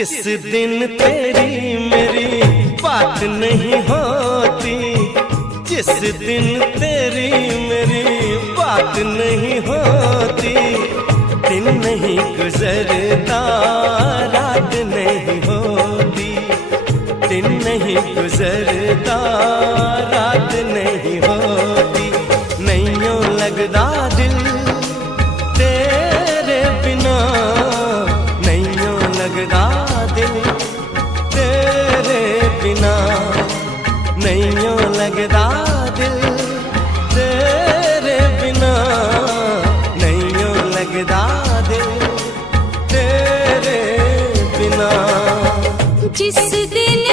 जिस दिन तेरी मेरी बात नहीं होती, जिस दिन तेरी मेरी बात नहीं होती, दिन नहीं गुजरता रात नहीं होती, दिन नहीं गुजरता रात नहीं होती। नैयों लगदा दिल तेरे बिना, नैयों लगदा दिल तेरे बिना, नैयों लगदा दिल तेरे बिना, नैयों लगदा दिल तेरे बिना। जिस दिन